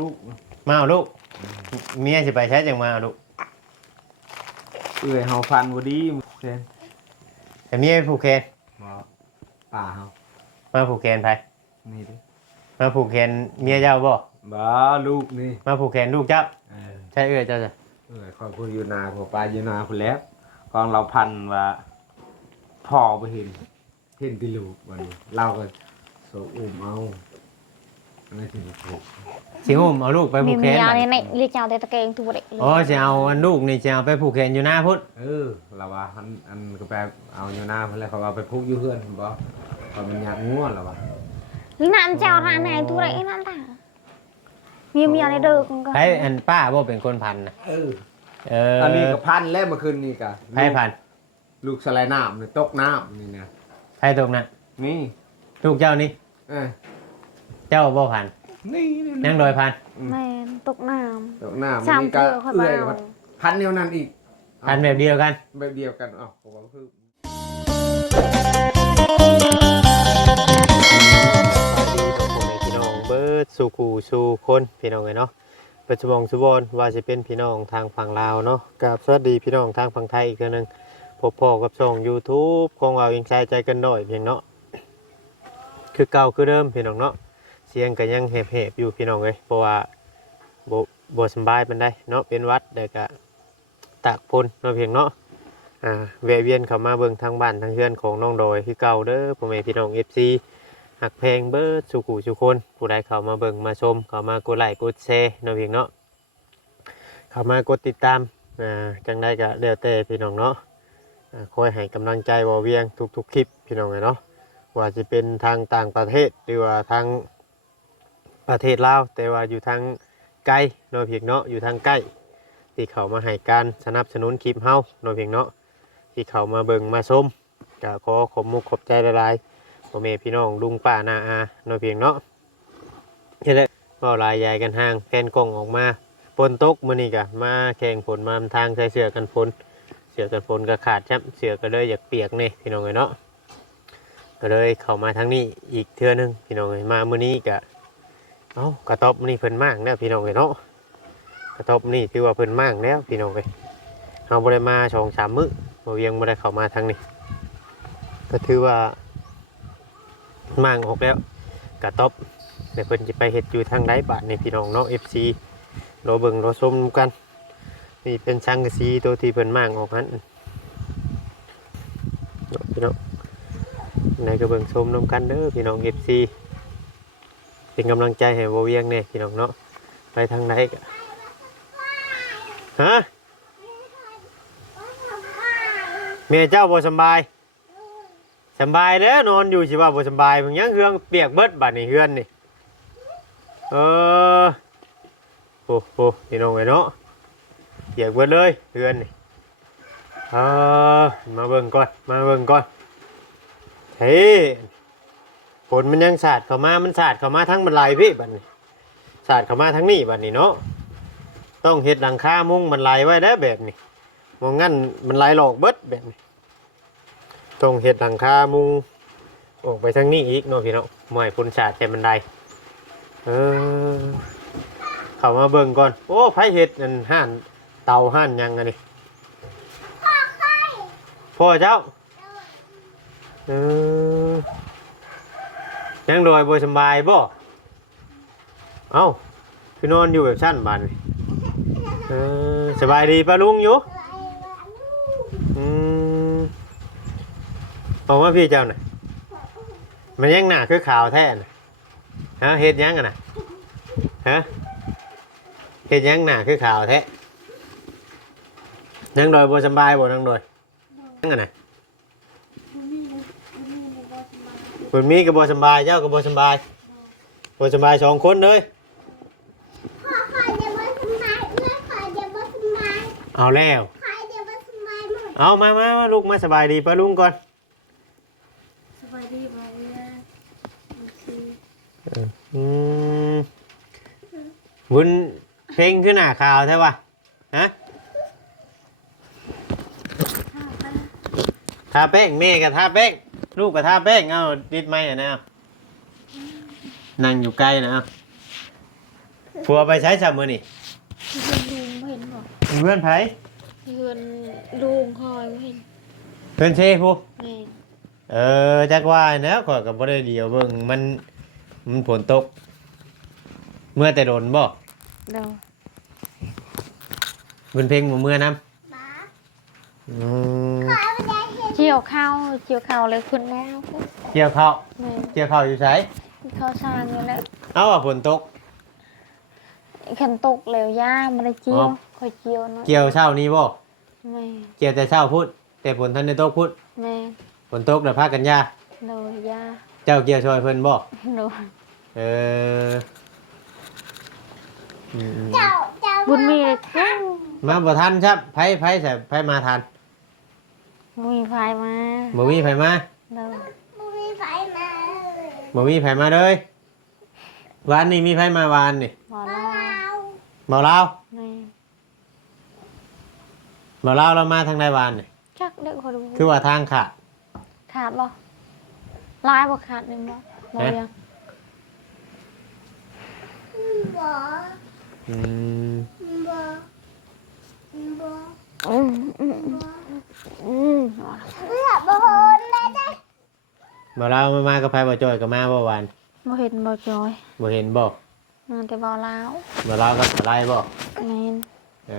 ลูกมาเอาลูก เมียสิไปใช้จังมาเอาลูกเอื่อยเฮาฟันบ่ดีเซนแต่เมียไปผูกแขนบ่ป่าเฮามาผูกแขนไผนี่ดิมาผูกแขนเมียเจ้าบ่ บ่ลูกนี่มาผูกแขนลูกเจ้า เออใช่เอ้ยเจ้าจ้ะเอื่อยคอยพูดอยู่นาพอปลาอยู่นาพุ่นแล้วกองเราพันว่าพ่อบ่เห็นเห็นที่ลูกวันนี้เราก็โซอุ้มเอา อันนี้ถึงถูกสิหุ้มเอาลูกไปผูมีกแขมีนยาบัดในนี้ในเรียกยาวแต่ตะเกงตัวเด็กเลยอ๋อสิเอาอันลูกนี่สิเอาไปผูกแขนอยู่หน้าพุ่นเออเราว่าอันอันก็ไปเอาอยู่นาพุ่นแล้วเขาเอาไปพุกอยู่เพื่อนบ่เขามันอยากง่วนแล้วว่ะนั่นเจ้าร้านไหนตัวเด็กนั่นต่างมีมียาในเด็กก็ไผอันป้าบ่เป็นคนพันนะเออเอออันนี้ก็พันแล้วเมื่อคืนนี่ก็ไผพันลูกสไลด์น้ำนี่ตกน้ำนี่นะไผตรงนั้นนี่ ลูกเจ้านี่เออเจ้าบ่พันนี่นี่ยังโดยพันแม่นตกน้ตกน้ำำสามนี่เกก็ลือค่อยเอื้เบาอยกับพันเดียวนั้นอีกพันแบบเดียวกัน แบบเดียวกันอ๋อผมว่าคือสวัสดีทุกคนพี่น้องเบิร์ดสู่กูสู่คนพี่น้องเลยเนาะปัจจุบันสุบอนว่าจะเป็นพี่น้องทางฝั่งลาวเนาะกับสวัสดีพี่น้องทางฝั่งไทยอีกเทื่อหนึงพบพ่อกับช่อง YouTube ของเรายังใช้ใจกันหน่อยเพียงเนาะคือเก่าคือเดิมพี่น้องเนาะเสียงก็ยังแหบๆอยู่พี่น้องเลยเพราะว่าบ่บ่สบายมันได้เนาะเป็นวัดแต่ก็ตากพลเนาะเพียงเนาะอ่าแวะเวียนเข้ามาเบิ่งทางบ้านทางเฮือนของน้องดอยคือเก่าเด้อพ่อแม่พี่น้อง FC หักเพลงเบิร์ดสุขุสุคน ผู้ใดเข้ามาเบิ่งมาชม เข้ามากดไลค์กดแชร์เนาะเพียงเนาะเข้ามากดติดตามอ่าจังได้ก็เดี๋ยวแต่พี่น้องเนาะอ่าคอยให้กำลังใจวอเวียงทุกๆคลิปพี่น้องเลยเนาะว่าจะเป็นทางต่างประเทศหรือว่าทาง ประเทศลาวแต่ว่าอยู่ทางไกลเนาะเพียงเนาะอยู่ทางใกล้ที่เขามาให้การสนับสนุนคลิปเฮาเนาะเพียงเนาะที่เขามาเบิ่งมาชมก็ขอขอบมุกขอบใจหลายๆพ่อแม่พี่น้องลุงป้านาอาเนาะเพียงเนาะนี่แหละก็ลายใหญ่กันห่างแกนกล้องออกมาฝนตกมื้อนี้กะมาแข่งฝนมาทางใส่เสื้อกันฝนเสื้อกันฝนก็ขาดจ้ำเสื้อก็เลยอยากเปียกเนี่ยพี่น้องเอ้ยเนาะก็เลยเข้ามาทางนี้อีกเทื่อนึงพี่น้องเอ้ยมามื้อนี้กะ เอากระต๊อบนี้เพิ่นมากแล้วพี่น้องเอ้ยเนาะกระต๊อบนี่ถือว่าเพิ่นมากแล้วพี่น้องเอ้ยเฮาบ่ไดมาสองสามมื้อบ่เวียงบ่ได้เข้ามาทางนี้ ก็ถือว่ามางออกแล้วกระต๊อบเดี๋ยวเพิ่นจะไปเฮ็ดอยู่ทางไดบาทในพี่น้องเนาะ FC รอเบิ่งรอชมกัน นี่เป็นช่างกะสีตัวที่เพิ่นมางออกนั้นเนาะพี่น้องไหนก็เบิ่งชมนำกันเด้อพี่น้อง FC เป็นกำลังใจให้บ่เวียงแน่พี่น้องเนาะไปทางไหนก็ฮะเมียเจ้าบ่สบายสบายเด้อนอนอยู่สิว่าบ่สบายเพิ่งยังเฮืองเปียกเบิดบัดนี่เฮือนนี่เออโอ้โหพี่น้องไอ้เนาะเปียกเบิดเลยเฮือนนี่เออมาเบิ่งก่อนมาเบิ่งก่อนเฮ้ย นมันยังสาดเข้ามา มันสาดเข้ามาทั้งบันไดพี่บัดนี้สาดเข้ามาทั้งนี้บัดนี้เนาะ ต้องเฮ็ดหลังคามุงบันไดไว้ได้แบบนี้บ่งั้นมันไหลหลอกเบิดแบบนี้ ต้องเห็ดหลังคามุงออกไปทางนี้อีกเนาะพี่เนาะหมอยพุ่นชาดแต่บันไดเออเข้ามาเบิ่งก่อน โอ้ไผเห็ดอันห่านเตาห่านยังอันนี้พ่อเจ้าเออ ยังโดยบ่สำบายบ่เอ้าพี่นอนอยู่แบบชั้นบานนี่เออสบายดีป้าลุงอยู่อืมบอกว่าพี่เจ้าน่ะมันยังหนาคือขาวแท้น่ะฮะเฮ็ดยังกันน่ะฮะเฮ็ดยังหนาคือขาวแท้นั่งโดยบ่สำบายบ่นั่งโดยยังกันน่ะ คุณมีกับบ่สำบายเจ้ากับบ่สำบายบ่สำบายสองคนเลยขอขอเดี๋ยวมาสมัยเมื่อขอเดี๋ยวมาสมัยเอาแล้ว ขอเดี๋ยวมาสมัยหมดเอามามามาลูกมาสบายดีป้าลุงก่อนสวัสดีบอยนะโอเคอืมวุ้นเพลงขึ้นหน้าข่าวใช่ปะฮะข้าวปลาทาแป้งแม่กับทาแป้ง ลูกกับทาแป้งเอาดิดไหมอะนะเอานั่งอยู่ใกล้นะเอาผัวไปใช้จับมือนี่เพื่อนลุงบ่เห็นบ่เพื่อนไผเพื่อนลุงคอยบ่เห็นเพื่อนเชผู้แม่เออจักว่าแล้วข่อยก็บ่ได้เดียวเบิ่งมันมันฝนตก เมื่อแต่โดนบ่เด้อเพิ่นเพลงบ่เมื่อนํบ้าอืม ขอไปได้ เห็นเกี่ยวข้าวเกี่ยวข้าวเลยขึ้นแล้วเกี่ยวข้าวแม่เกี่ยวข้าวอยู่ไสข้าวสารอยู่แล้วเอ้าว่าฝนตก ขันตกแล้วย่าบ่ได้เกี่ยวคอยเกี่ยวเนาะเกี่ยวเช้านี้บ่แม่เกี่ยวแต่เช้าพุธแต่ฝนทันได้ตกพุธแม่ฝนตกแล้วพากันยาโดยย่าเจ้าเกี่ยวช่วยเพิ่นบ่โดยเอออืมเจ้าเจ้าบุญมีเลยค่ะมาบ่ทันครับไผไผใส่ไผมาทันบ่ มีไฟมาบ่มีไผมาโดยบุมีไฟมาเลยบ่มีไผมาเลยวานนี้มีไผมาวานนี่บ่มาลาเราเมาลาวแม่เมาลาวเรามาทางใดวานนี่จักเด็กคนดูคือว่าทางขาดขาดบ่ลายบ่ขาดนึงบ่บ่เอ๊ะยังบ่อืมบ่บ่อืมอืมอืม เลือกบ่โหนได้ได้เมาลาวมามากับไผบ่จอยก็มาบ่วานบ่เห็นบ่จอยบ่เห็นบ่มาแต่บ่ลาวเมาลาวกับอะไรบ่แม่นเอ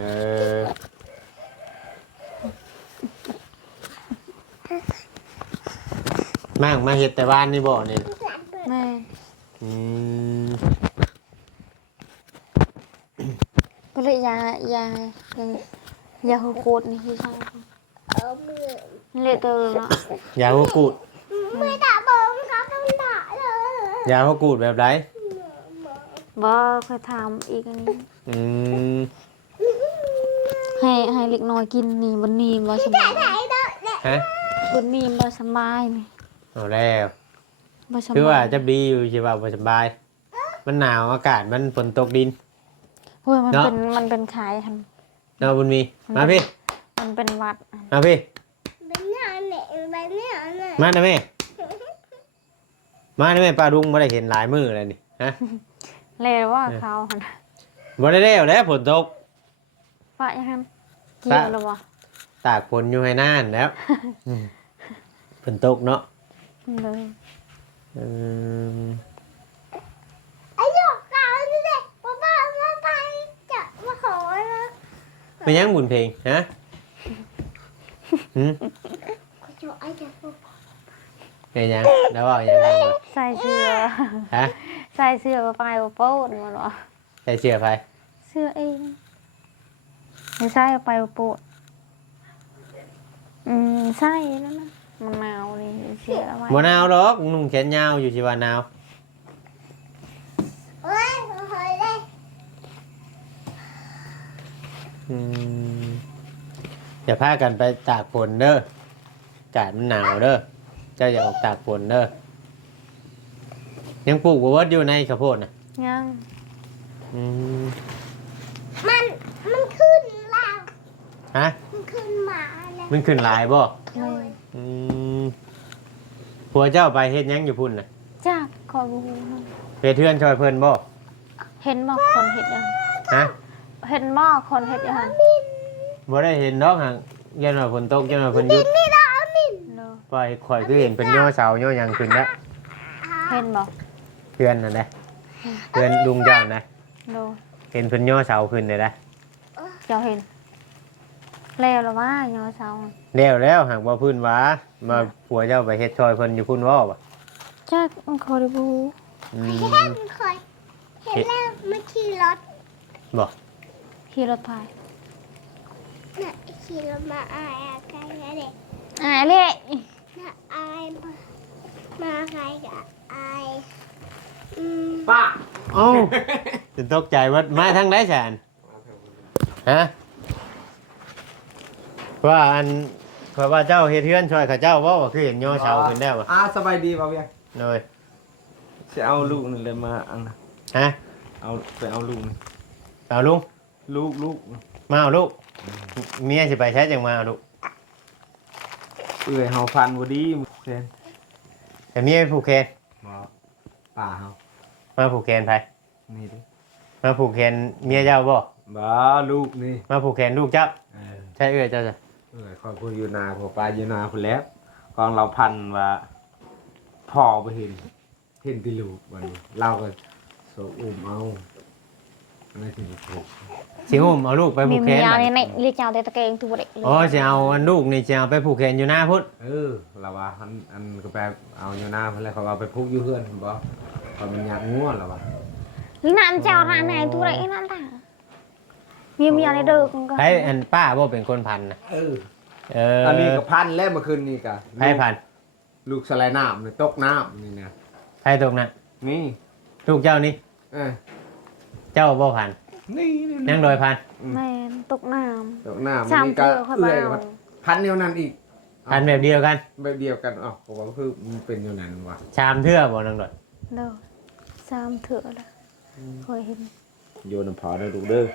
อมากมาเฮ็ดแต่บ้านนี่บ่นี่หลานเปิดแม่นอืมก็เลยยายายายาฮูโกดนี่คือใช่เอามือ เละเตอเนาะยาหัวกูด ไม่ตาเบิ่งเขาต้องด่าเลยยาหัวกูดแบบไรบ่เคยถามอีกอันนี้ อืมให้ให้เล็กน้อยกินนี่บ่นีบ่สบายไหนเด้อเนี่ยฮะบ่นีบ่สบายนี่เอาแล้วบ่สบายคือว่าจะดีอยู่ใช่ป่ะบ่สบาย มันหนาวอากาศมันฝนตกดินโอ้ยมันเนาะ เป็นมันเป็นขายหั่นเนาะบุญมี มาพี่มัน เป็นหวัดมาพี่ เป็นเนี่ยเนี่ยเป็นเนี่ยเนี่ยมาหน่อยแม่ มาหน่อยแม่ปลาดุงบ่ได้เห็นหลายมื้อเลยนี่ฮะเลยว่าเขาหั่นบ่ได้แล้วแหล้วฝนตกว่าอย่างนั้นเกี่ยวแล้วบ่ตากฝนอยู่ให้นานแล้วอืมฝนตกเนาะเลยอืมไอ้หยอกเก่านี่เลยป้าป้ามาไปจะมาขอนะ เป็นยังบุญเพลงฮะหืม กูจะไอ้จะพูด เป็นยังแล้วว่ายังไงบ่ใส่เสื้อ ฮะใส่เสื้อไปบ่โป๊ดมันบ่ใส่เสื้อไปเสื้อเองไม่ใส่ไปบ่โป๊ดอืมใส่แล้วนะมันหนาวนี่เสื้อไว้บ่หนาวหรอกนุ่งแขนยาวอยู่สิว่าหนาวเฮ้ยเฮ้ยเลยอืม อย่าพากันไปตากฝนเด้ออากาศมันหนาวเด้อเจ้าอย่าออกตากฝนเด้อยังปลูกบัวดอยู่ในข้าวโพดนะยังอืมมันมันขึ้นแล้ว ฮะ มันขึ้นมาแล้วมันขึ้นหลายบ่เลยอืมผัวเจ้าไปเฮ็ดหยังอยู่พุ่นน่ะจักขอบูนะเฮ็ดเทือนช่วยเพิ่นบ่เห็นบ่คนเห็ดยังฮะ เห็นบ่คนเห็ดยัง บ่ได้เห็นดอกหั่นยันว่าฝนตกยันว่าเพิ่นหยุดนี่เราเอามินเนาะปล่อยข่อยคือเห็นเป็นย่อเสาย่อหยังขึ้นแล้วเห็นบ่เพื่อนนั่นแหละเพื่อนลุงเจ้านะโดเห็นเพิ่นย่อเสาขึ้นเลยนะเจ้าเห็นแล้วหรือว่ายอเสาแล้วแล้วหากว่าพื้นหว้ามาผัวเจ้าไปเฮ็ดซอยเพิ่นอยู่พุ่นว่าบ่จักมันขอได้บูอืมเห็นเคยเห็นแล้วมาขี่รถบ่ขี่รถไฟ น่ะขี่รถมาอายอะใครอะเด็กอ่าเละน่ะอายมามาใครกับอายอืมป้าเอ้าจะตกใจว่ามาทางไหนแสนฮะว่าอันเพราะว่าเจ้าเฮ็ดเฮือนช่วยเขาเจ้าว่าว่าคือเห็นย่อเสาขึ้นแล้วบ่อ่าสบายดีป่าวเวียงโดยจะเอาลูกนี่เลยมาอันนะฮะเอาไปเอาลูกนี่เอาลุงลูกลูกมาเอาลูก เมียสิไปใช้จังมาเอาลูกเอื่อยเฮาพันบ่ดีเซนแต่เมียผูกแขนบ่ป่าเฮามาผูกแขนไผนี่ดิมมาผูกแขนเมียเจ้าบ่บ่ลูกนี่มาผูกแขนลูกเจ้าเออใช่เอ้ยเจ้าจ้ะเออคอยพูดอยู่นาพอปลาอยู่นาพุ่นแล้วกองเราพันว่าพ่อไปเห็นเห็นที่ลูกวันนี้เราก็โซอุ้มเอา อันนั้นถึงผูกสิหุ้มเอาลูกไปมีผูกแขมีนยาบัดในในเรียกยาวแต่ตะเกงตัวเด็กเลยอ๋อสิเอาอันลูกนี่สิเอาไปผูกแขนอยู่หน้าพุทธเออเราว่าอันอันก็แปลเอาอยู่นาพุ่นแล้วเขาเอาไปพุกอยู่เพื่อนบ่เขามันอยากง่วนแล้วว่ะนั่นเจ้าร้านไหนตัวเด็กนั่นตามีมียาในเด็กก็ให้อันป้าบ่เป็นคนพันนะเออเอออัอันนี้ก็พันแล้วเมื่อคืนนี่กะให้พันลูกสไลด์น้ำนี่ตกน้ำนี่นะให้ตรงนั้นนี่ ลูกเจ้านี่เออ เจ้าบ่พันนี่นี่ยังโดยพันแม่ตกน้ตกน้ำำสามนี่เกก็ลือค่อยเอื้มาอยเอาก็พันเดียวนั้นอีกพันแบบเดียวกันแบบเดียวกันอ๋อผมว่าคือมันเป็นอยู่นั้นว่ะชามเทื่อบ่นังดอยเด้อสามเถื่อเลยเคยเห็นโยนน้ำพอได้ดูเด้อ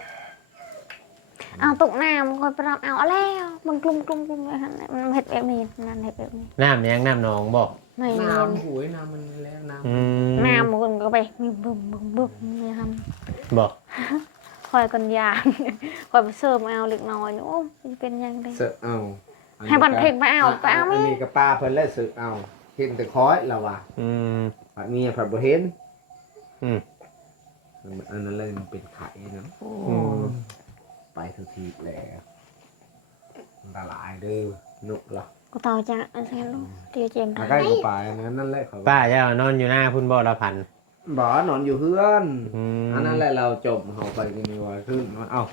เอาตกน้ำคอยไปรับเอาแล้ว มันกลุ่มกลุ่มกลุ่มมันเห็ดแบบนี้นั่นเห็ดแบบนี้น้ำยังน้ำหนองบ่ ไม่น้เห็นำหวยน้ำมันแล้วน้อืมน้ำมันก็ไปมีบึ้มบึ้มบึ้มนี่ทบ่ำคอยกันยางคอยไปเสิร์ฟเอาเล็กน้อยโอ้มันเป็นยังไงำเสือเอาให้บันเพ็งมาเอาไปเอาอัไหม นนี้กับป้าเพิ่นแล้วเสือเอา เห็นแต่คอยเราว่ะอืมผัดเมียผัดบ่เห็นอืม อันนั้นเลยมันเป็นไข่เนาะอืมไปทุกทีแล้วมันละลายเด้อนุกเหรอ ก็ต่อจากอันนี้ลูกเตียเจมมาส์ใกล้กับปลายอันนั้นนั่นแหละเขาป้าเจ้านอนอยู่หน้าพุ่นบ่ละพันบ่นอนอยู่เพื่อนอืมอันนั้นแหละเราจบเขาไปกันนี่ว่าขึ้นว่าเอ้า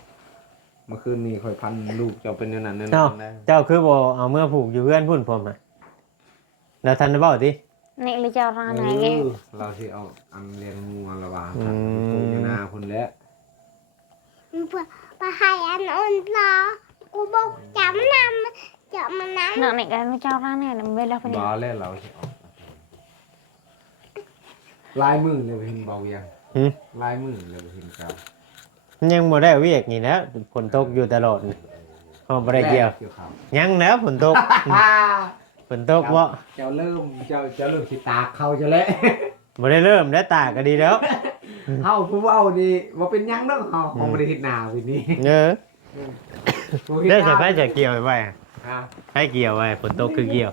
เมื่อคืนนี้คอยพันลูกเจะเป็นอย่างนั้นนั่นเจ้านั่นเจ้าคือบ่เอาเมื่อผูกอยู่เพื่อนพุ่นผมน่ะแล้วท่านได้เว้าติ นี่เลยเจ้าร้านไหนเอไงอเราที่เอาอันเลี้ยงงูละว่าอืมปลูกอยู่หน้าคนแล้วเพื่อไปให้อันอ่อนรอกูบอกจำนำ จะมานำนั่นนี่กันเจ้าร้านไหนเนี่ยเวลาพอดีบ่แล้วเราที่เอาลายมือเลยไปเห็นเบาเวียงหึ ลายมือเลยไปเห็นครับยังบ่ได้เวียกนี่นะฝนตกอยู่ตลอดนี่เฮาบ่ได้เกี่ยว เกี่ยวครับยังแล้วฝนตกฝนตกบ่เจ้าเริ่มเจ้าเจ้าเริ่มสิตากเขาจะแล้วบ่ได้เริ่มได้ตากก็ดีแล้ว เฮาผู้เว้านี่บ่เป็นหยังดอกเฮาเฮาบ่ได้เฮ็ดนาวินี้เออบ่เฮ็ได้นาใส่ไฟจะเกี่ยวไว้อะ อ่าไฟเกี่ยวไว้ฝนตกคือเกี่ยว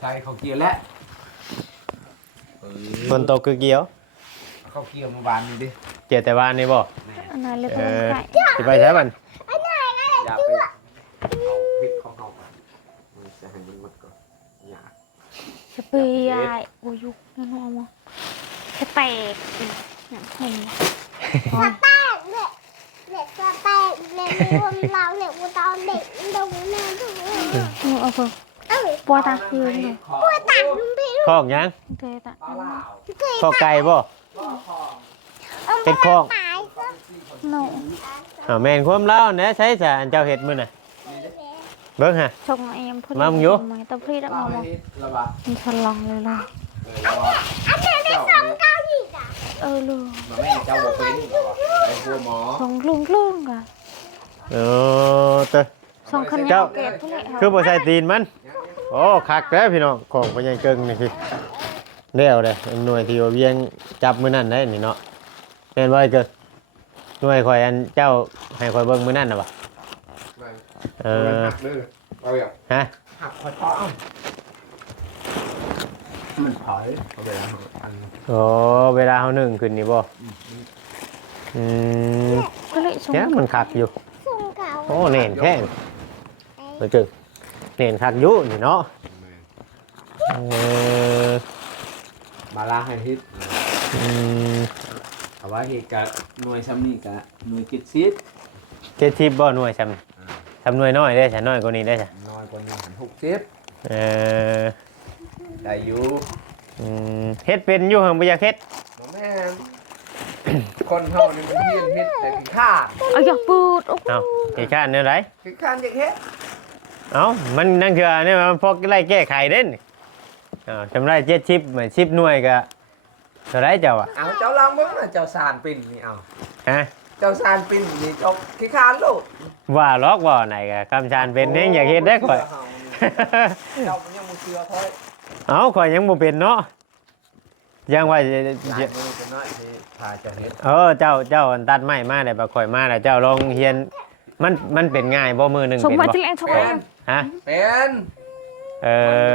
ใส่เขาเกี่ยวแล้วเออฝนตกคือเกี่ยวเขาเกี่ยวเมื่อวานนี้ดิเกี่ยวแต่ว่านนี่บ่แม่อันนั้นเลยเอก็อไก่สิไปใช้มันอย่าไปเอาพริกของเขาไปมันจะให้มันหมดก่อนอย่าสเปียร์โอ้ยยุกนั่นเอามาสเต็กอย่างคนแป้งเด็กเด็กจะแป้ง เด็กมีคนเราเด็กกูตอนเด็กดูแม่ดูหนูเอาเพิ่มเอ้ยปวดตาคืนเลยปวดตัดลุงพี่คอกยังเตะตาปลาเหล่าเคยคอกไก่บ่เอาเป็มานคอกตายซะหนูอ้าวแม่นความเล่านะใช้จ้ะอันเจ้าเฮ็ดมื้อน่ะเบิ่งฮะชงเอ็มพูดมามึงอยู่ไหมตะพรีดักปลาเอาไม่มาฮิตระบาดมันทะลองเลยล่ะเออระบาดอันนี้ได้สองเก้าอีกอะเออลูกมันไม่เจ้าบอกเป็นระบาดไอ้พวกหมอสองกลุ่มกลุ่มกัน เออเตอสองคันเจ้า ยาวเกตทุเรศคือบ่ใส่ตีนมัน โอ้คักแล้วพี่น้องของพญายเกิงนี่สิแล้วเด้อหน่วยที่ว่าเวียงจับมื้อนั้นได้นี่เนาะแม่นบ่ไอ้เกิงหน่วยข่อยอันเจ้าให้ข่อยเบิ่งมื้อนั้นน่ะบ่เออหักเลยเอาอย่างฮะหักคอยพอเอามันถอยเอาไปแล้วอันโอ้เวลาเฮานึ่งขึ้นนี่บ่อืมก็เลยสองเนี่ยมันคักอยู่ส่งเก่า โอ้เน่นแข้งไปเกิงเน่นคักอยู่นี่เนาะเออมาลาให้ฮิตอืมเอาไว้ฮิตกับหน่วยซ้ำนี่กับหน่วยกิดซิดเจ็ดสิบบ่หน่วยซำซำหน่วยน้อยได้ซะน้อยกว่านี้ได้ซะน้อยกว่านี้หันหกสิบเออได้อยู่อืมเฮ็ดเป็นอยู่หังบ่อยากเฮ็ดบ่แม่น คนเฮานี่มันเฮียนเฮ็ดแต่ขี้ข้าเอาอย่าปูดโอ้โหเอ้าขี้ข้านแนวใดขี้ข้านอยากเฮ็ดเอ้ามันนั่นคือเนี่ยมันพอไล่แก้ไขเด้นเอ้าทำไรเจ็ดชิปเหมือนชิปหน่วยก็เท่าไรเจ้าอะเอาเจ้าลองเบิ่งน่ะเจ้าสารปิ่นนี่เอาฮะเจ้าสารปิ่นนี่เจ้าขี้ข้านโลดว่าล็อกว่าไหนกะคำชานเป็นเองอยากเฮ็ดได้ข่อย เจ้ามันยังบ่เชื่อค่อย เอ้าข่อยยังบ่เป็นเนาะ ยังว่าจะลายจะมือจะน้อยที่พาจะเฮ็ดเออเจ้าเจ้าตัดไม้มาได้บ่ข่อยมาแล้วเจ้าลองเฮียนมันมันเป็นง่ายบ่มือหนึงชมเป็นมาบ่ที่แรงชมเป็มานฮะเป็นเอ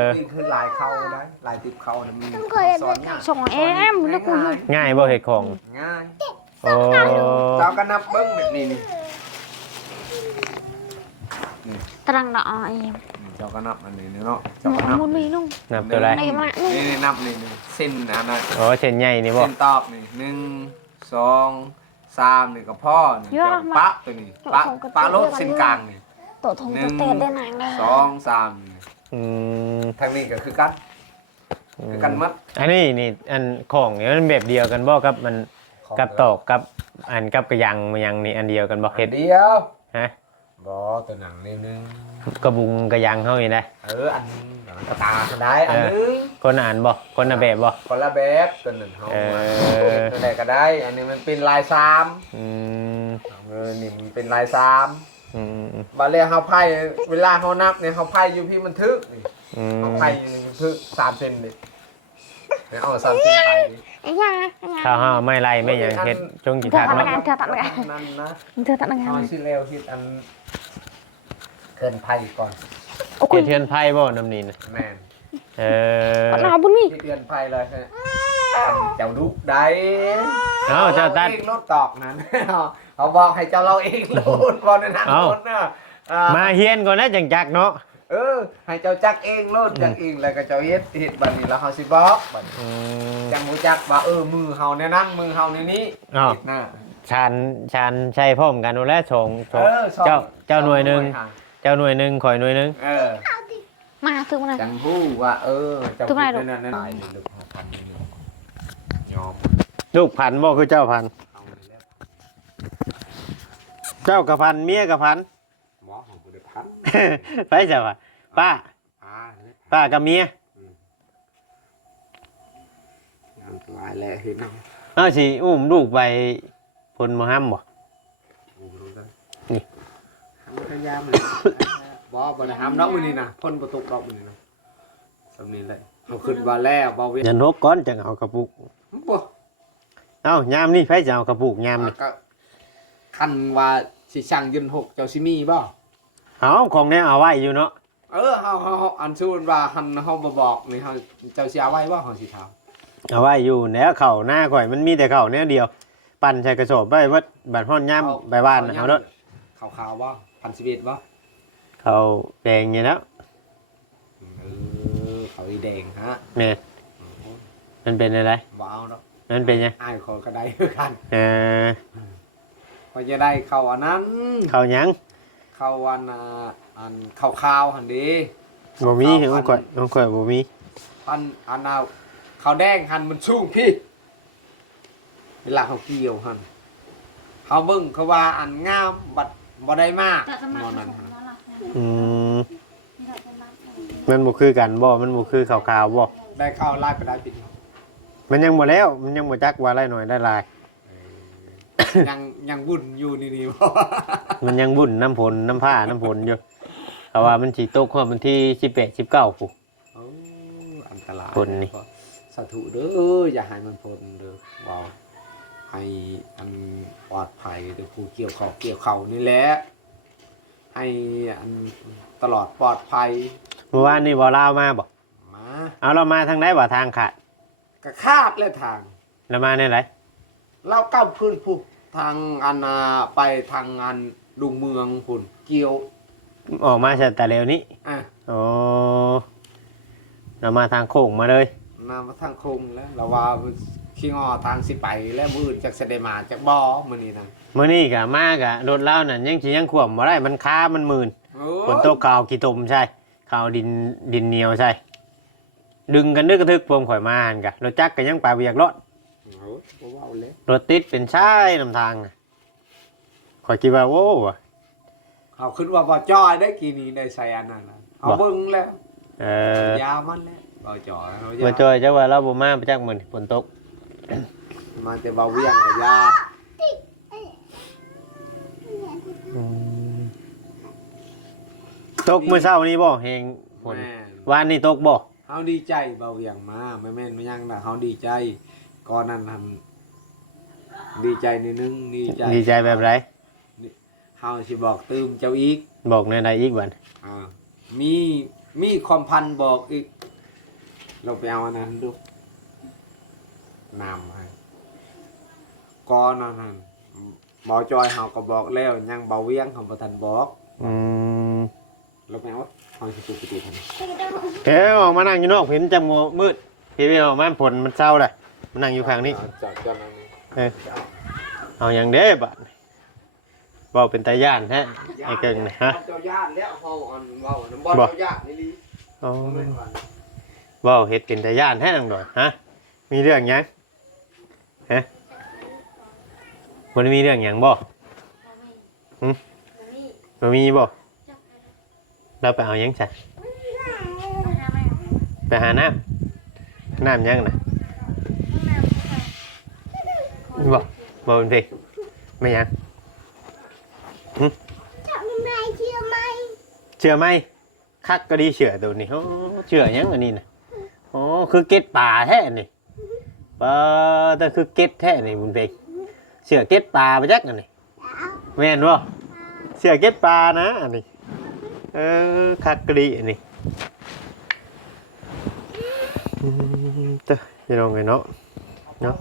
อนี่คือลายเข้าได้ลายติดเข้านะมีต้องเคยสอนง่ายส่งเอ็มแล้วกูง่ายง่ายบ่เฮ็ดของง่ายโอ้เจ้าก็นับเบิ้งแบบนี้นี่ตรังดอกเอ็ม เจ้าก็นับอันนี้นี่เนาะหเจ้านูก็นับมุนมีนุ่ง นับตัวไรในมานุ่งนี่นี่นับนี่นี่เส้นอันนั้นโอ้เส้นใหญ่นี่บ่เส้นตอกนี่หนึ่งสองสามนี่ก็พ่อนี่เจ้าปะตัวนี้ปะปะโลดเส้นกลางนี่ตัวทงตัวเตะได้นางเลยสองสามนี่อืมทางนี้ก็คือกันคือกันมัดอันนี้นี่อันของนี่มันแบบเดียวกันบ่กับมันกับตอกกับอันกับกระยังมันยังนี่อันเดียวกันบ่เห็เฮ็ดดเดียวฮะบอตัวหนังนิดนึง กระบุงกระยังเฮานี่นะเอออันกระตาก็ได้อันนึงคนอ่านบ่คนละแบบบ่คนละแบบตัวหนึ่งเขาเออตัวไหนก็ได้ อันนี้มันเป็นลายสามอืมเออนี่มันเป็นลายสามอืมบาเรียเขาไพ่เวลาเขานับเนี่ยเขาไพ่อยู่พี่มันทึกนี่อืมเขาไพ่อยู่นี่มันทึกสามเซนนี่เนี่ยเอาสามเซนไปดิไอ้ยาไอ้ยาข้าวเฮาไม่ไล่ไม่หยังเฮ็ดจงจิเธอทักทำเนาะงานเธอทำงานนั่นนะเธอทำงานเอาชื่อเร็วคิดอันเกินไพ่ก่อนโอ้เฮ็คุดณเทือนไผบ่น้ำนี่นะแม่นเออหนาวบุญมีที่เดือนไพ่เลยฮะเจ้าดุได้เอ้าเจ้าตัด เองรถตอกนั้นเขาบอกให้เจ้าเราเองรถบอลในนั้นเอ้า รถน่ะอ่มาเฮียนก่อนนะจังจักเนาะเออให้เจ้าจักเองรถจักเองแล้วก็เจ้าเฮ็ดเฮ็ดบัดนี้แล้วเฮาสิบอกบัดนี้อืม จังบ่จักว่าเออมือเฮาในนั้นมือเฮาในนี้อ้าวเฮ็ดหน้าชานชานใช้พร้อมกันนู่นแหละชงชเองอสองเจ้าเจ้าหน่วยหนึงค่ะเจ้าหน่วยหนึงข่อยหน่วยหนึงเออมาซื้อมาหน่อยจังฮู้ว่า เออเจ้าทุกไหนคิดลูก นั่นนั่นตายเลยลูกหาพันนี่ยอมลูกพันบ่คือเจ้าพัน เอาเลยแล้วเจ้ากับพันเมียกับพัน หมอของบ่ได้พันไปจ้ะวะป้าอ่าเนี่ยป้ากับเมียอันตรายแล้วเห็นเนาะเอาสิอุ้มลูกไปพลมห้ำบ่โอ้รู้กันนี่ทำ พยายามเลยบ่บ่ได้ห้ามน้องมื้อนี้นะพ่นบ่ตกดอกมื้อนี้นะสำนี้เลยเอาขึ้นว่าแล้วบ่เว้นยันรกก้อนจังเอากระปุก บ่เอ้ายามนี่ไผจะเอากระปุกยามนี่ก็คันว่าสิช่างยืนหกเจ้าสิมีบ่เอาของเนี้ยเอาไว้อยู่เนาะเออเฮาเฮาเฮาอันชูนว่าหันเฮาบ่บอกนี่เฮาเจ้าสิเอาไว้บ่เฮาสิถามเอาไว้อยู่แล้วเข่าหน้าข่อยมันมีแต่เข่าเนี้ยเดียว ปั่นใส่กระสอบไว้วัดบัดฮ้อนยามไปบ้านเอาเนาะขาวๆบ่ พันสิบเอ็ดบ่เขาแดงอยู่แล้วเออเขาอีแดงฮะแม่มันเป็นอะไรบ่เอาเนาะมันเป็นยังอ้ายคนก็ได้คือกันเออพอจะได้เข้าอันนั้น เข่าหยังเข้าวันอ่าอันขาวๆหั่นเด้บ่มีของข่อยของข่อยบ่มีอันอันน่ะขาวแดงหันมันสูงพี่เวลาเขาเกี่ยวหันเขาเบิ่งเขาว่าอันงามบัด บ่ได้มากนอนนั้นหั่นอืมมันบ่คือกันบ่มันบ่คือขาวๆบ่ได้เข้าไล่ไปได้ปิดมันยังบ่แล้ว มันยังบ่จักว่าไรหน่อยได้หลาย ยังยังบุญอยู่นี่นี่บ่มันยังบุ่นน้ำผลน้ำผ้าน้ำผลอยู่เพราะว่ามันสิตกฮอดวันที่18 19พุเอ้าอันตรายคนนี่ สาธุเด้ออย่าให้มันพ้นเด้อว้าว ให้อันปลอดภัยเด้อผู้เกี่ยวข้าวเกี่ยวเขานี่แหละให้อันตลอดปลอดภัยเมื่อวานนี่บ่ลาวมาบ่มาเอาเรามาทางไหนบ่ทางขาดกระคาดและทางเรามาในไหนเราก้าวพื้นผู้ทางอันน่ะไปทางอันดุงเมืองพุ่นเกี่ยวออกมาจากแต่เร็วนี้อะโอ้เรามาทางโค้งมาเลยนำมาทางคงแล้วเราว่า ขี้งอทางสิไปแล้วมือจากเสได็มาจากบ่อมื้อนี้นะมื้อนี้ก็มากะรถเล่านั่นยังสิยังขวมบ่ได้มันค้ามันหมื่นโอ้ฝนตกกาวกี่ตมใช่ข้าวดินดินเหนียวใช่ ดึงกันนึกกระทึกพวงข่อยมาหันกะรถจักรก็ยังไปเบียกรถโอ้บ่เว้าเลยรถติดเป็นชายนำทางน่ะข่อยคิดว่าโว้ว่ะเขาคิดว่าบ่จ้อยได้กี่นี้ได้ใส่อันนั้นน่ะเอาบ่เบิ่งแล้วเออ ยามันแล้วบ่จ้อยเอาบ่ยาจอยจักว่าเราบ่มาไปจักมื้อนี้ฝนตก มันจะบ่เวียงกับยาตกมื้อเช้านี้บ่แฮงฝนแม่นวานนี้ตกบ่ฝเฮาดีใจเบาเวียงมาไม่แม่นไม่ยังนะเฮาดีใจก่อนนั้นทำดีใจนิดนึงดีใจดีใจแบบไรเฮาสิบอกตื่มเจ้าอีก บอกในใดอีกบัดอ่ามีมีความพันบอกอีก เราไปเอาอันนั้นดู นำให้ก่อนอันนั้นเบาจอยเฮาก็บอกแล้วยังเบาเวียงเฮาบ่ทันบอกอืมเราไปเอาเฮาสิปกติทันเฮ้ยออกมานั่งอยู่นอกเห็นจังโมมืดพี่พี่ออกมาผลมันเศร้าเลยมานั่งอยู่ข้างนี้จากกันอันนี้เออเอาอย่างเด้บัดเว้าเป็นตาย่านแท้ไอ้เกิงนะฮะเจ้าญาติแล้วเฮาอันเว้าน้ำบ่บ่เจ้าญาตินี่ลีอ๋อบ่แม่นว่าเว้าเฮ็ดเป็นตาย่านแท้นังดอยฮะ มีเรื่องหยัง ฮะมันมีเรื่องหยังบ่หึบ่มีบ่เราไปเอาหยังจ้ะไปหาน้ำน้ำหยังน่ะบ่บ่เป็นเพลงไม่หยังจับยังไงเชื่อไหมเชื่อไหมคักก็ดีเชื่อตัวนี้โอ้เชื่อหยังอันนี้นะโอ้คือเก็ดป่าแท้นี่ ปาแต่คือเก็ดแท้นี่บุญเพงเสือเก็ดปลาไปจักอันนี้เอาแม่นบ่เสือเก็ดปลานะอันนี้เออคักกรีอันนี้อืมเต้อพี่น้องไงเนาะเนาะ